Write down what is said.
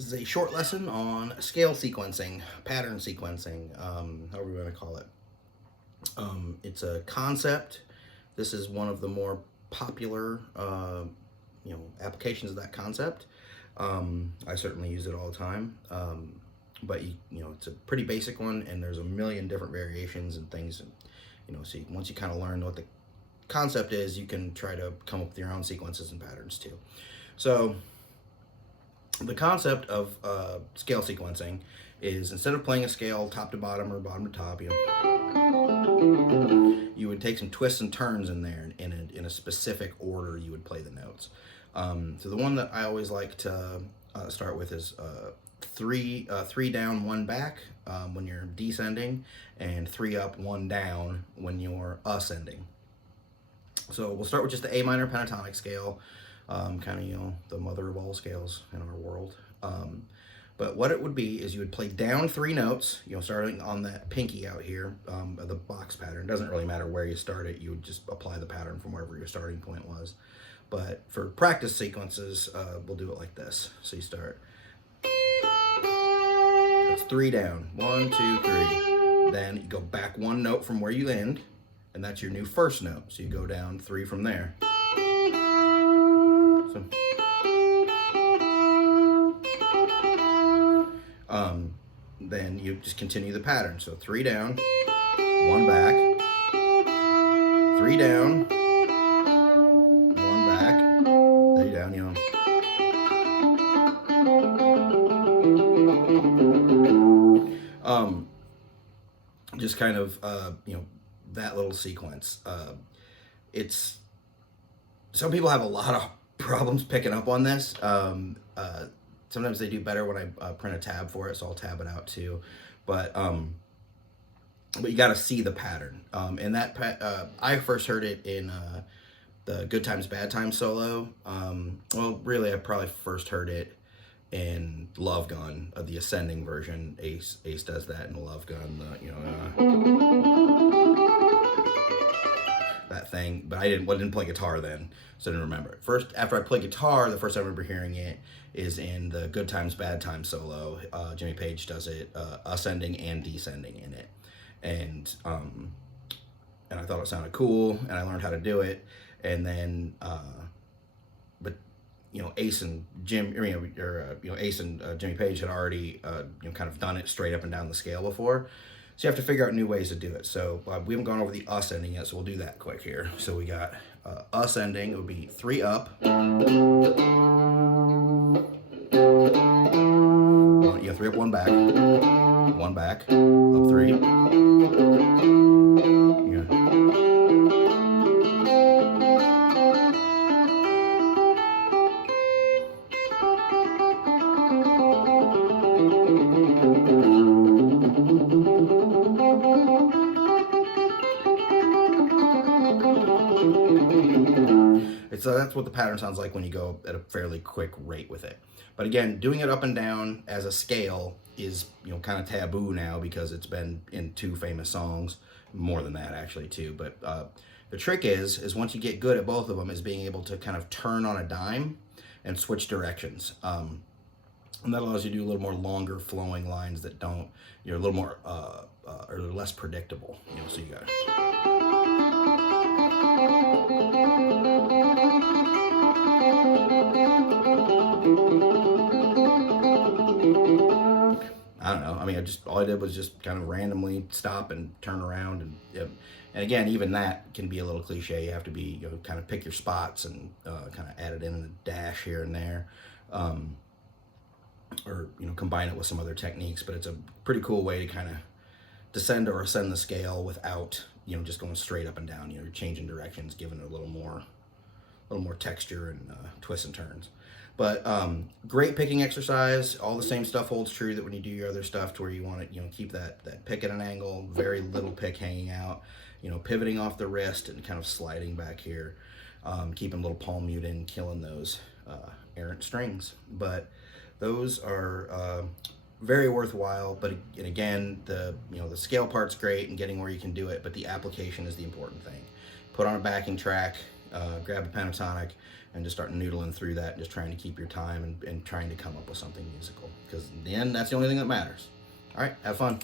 This is a short lesson on scale sequencing, pattern sequencing, however you want to call it. It's a concept. This is one of the more popular, applications of that concept. I certainly use it all the time. But it's a pretty basic one, and there's a million different variations and things. And, so once you kind of learn what the concept is, you can try to come up with your own sequences and patterns too. So the concept of scale sequencing is, instead of playing a scale top to bottom or bottom to top, you would take some twists and turns in there in a specific order. You would play the notes. So the one that I always like to start with is three down, one back when you're descending, and 3 up, 1 down when you're ascending. So we'll start with just the A minor pentatonic scale, kind of, the mother of all scales in our world. But what it would be is you would play down 3 notes, starting on that pinky out here, the box pattern. It doesn't really matter where you start it, you would just apply the pattern from wherever your starting point was. But for practice sequences, we'll do it like this. So you start, that's 3 down, 1, 2, 3. Then you go back 1 note from where you end, and that's your new first note. So you go down 3 from there. So, then you just continue the pattern. So 3 down, 1 back, 3 down, 1 back, 3 down, just kind of, that little sequence. It's, some people have a lot of problems picking up on this. Sometimes they do better when I print a tab for it, so I'll tab it out too. But you got to see the pattern. And that I first heard it in the Good Times, Bad Times solo. Well, really, I probably first heard it in Love Gun, the ascending version. Ace does that in Love Gun. That thing, but I didn't play guitar then, so I didn't remember it. First, after I played guitar, the first time I remember hearing it is in the Good Times, Bad Times solo. Jimmy Page does it, ascending and descending in it, and I thought it sounded cool, and I learned how to do it, and then, but Ace and Jim, Ace and Jimmy Page had already, kind of done it straight up and down the scale before. So you have to figure out new ways to do it. So we haven't gone over the ascending yet, so we'll do that quick here. So we got ascending, it would be 3 up. 3 up, 1 back. 1 back, up 3. So that's what the pattern sounds like when you go at a fairly quick rate with it. But again, doing it up and down as a scale is, kind of taboo now because it's been in 2 famous songs, more than that actually too. But the trick is once you get good at both of them, is being able to kind of turn on a dime and switch directions. And that allows you to do a little more longer flowing lines that don't, a little more, or less predictable, so you got it. I don't know. I mean, all I did was just kind of randomly stop and turn around, and again, even that can be a little cliche. You have to be, kind of pick your spots and kind of add it in a dash here and there, or combine it with some other techniques. But it's a pretty cool way to kind of descend or ascend the scale without just going straight up and down. You're changing directions, giving it a little more texture and twists and turns. But great picking exercise. All the same stuff holds true that when you do your other stuff, to where you want to keep that pick at an angle, very little pick hanging out, pivoting off the wrist and kind of sliding back here, keeping a little palm mute in, killing those errant strings. But those are very worthwhile. But again, the scale part's great and getting where you can do it, but the application is the important thing. Put on a backing track, grab a pentatonic and just start noodling through that, just trying to keep your time and trying to come up with something musical. Because in the end, that's the only thing that matters. All right, have fun.